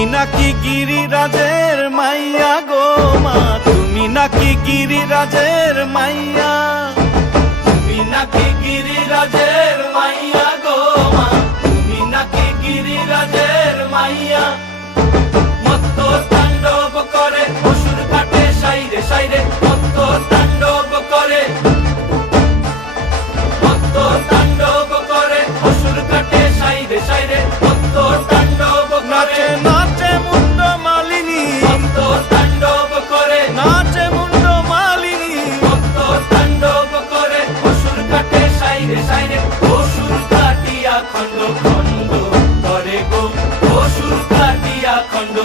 তুমি নাকি গিরিরাজের মাইয়া গো মা, তুমি নাকি গিরিরাজের মাইয়া, তুমি নাকি গিরিরাজের মাইয়া গো মা, তুমি নাকি গিরিরাজের মাইয়া। মত্ত তাণ্ডব করে অসুর কাটে সাইরে সাইরে, মত্ত তাণ্ডব করে, মত্ত তাণ্ডব করে অসুর কাটে সাইরে সাইরে, মত্ত তাণ্ডব করে। নাচে মুন্ড মালিনী, মত্ত তাণ্ডব করে, নাচে মুন্ড মালিনী, মত্ত তাণ্ডব করে অসুর কাটে সাইরে সাইরে, অসুর কাটিয়া খণ্ড খণ্ড করে গো, অসুর কাটিয়া খণ্ড